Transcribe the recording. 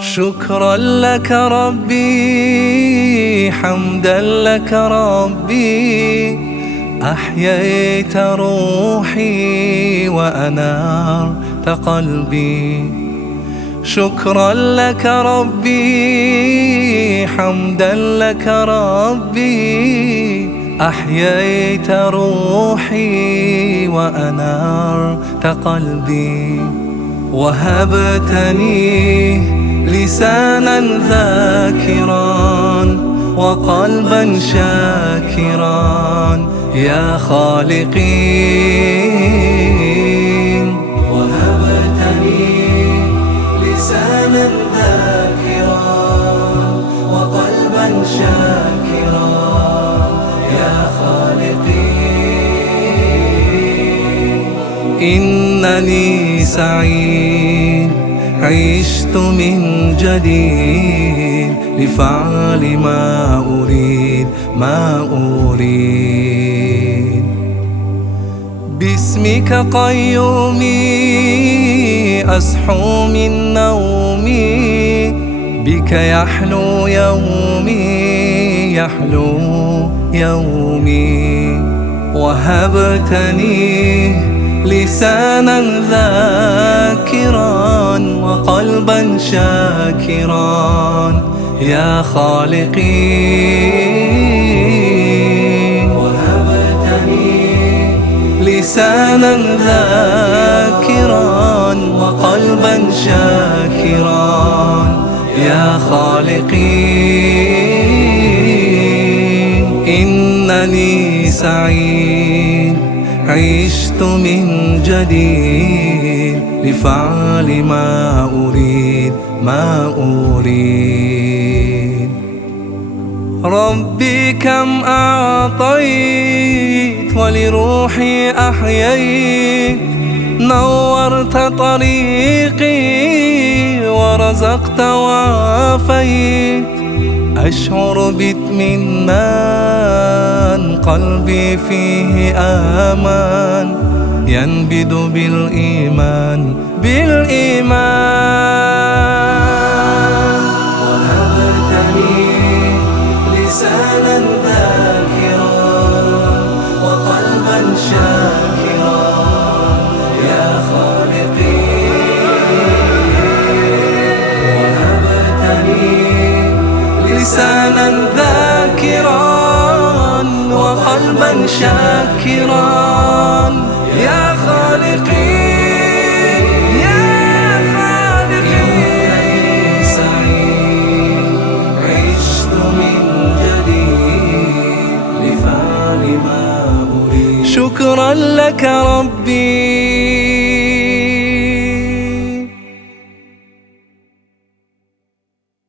شكرا لك ربي، حمدا لك ربي، أحييت روحي وأنارت قلبي. شكرا لك ربي، حمدا لك ربي، أحييت روحي وأنارت قلبي. وهبتني لسانا ذاكرا وقلبا شاكرا يا خالقي. وهبتني لسانا ذاكرا وقلبا شاكرا يا خالقي. إنني سعيد عشت من جديد لفعل ما أريد. باسمك قيومي أصحو من نومي، بك يحلو يومي. وهبتني لسانا ذاكرا وقلبا شاكرا يا خالقي. وهبتني لسانا ذاكرا وقلبا شاكرا يا خالقي. إنني سعيد عشت من جديد لفعل ما أريد. ربي كم أعطيت ولروحي أحييت، نورت طريقي ورزقت وعافيت. أشعر باطمئنان قلبي فيه آمان، ينبض بالإيمان. وهبتني لسانا ذاكرا وقلبا شاكرا يا خالقي. وهبتني لسانا ذاكرا وقلبا شاكرا يا خالقي. شكرا لك ربي،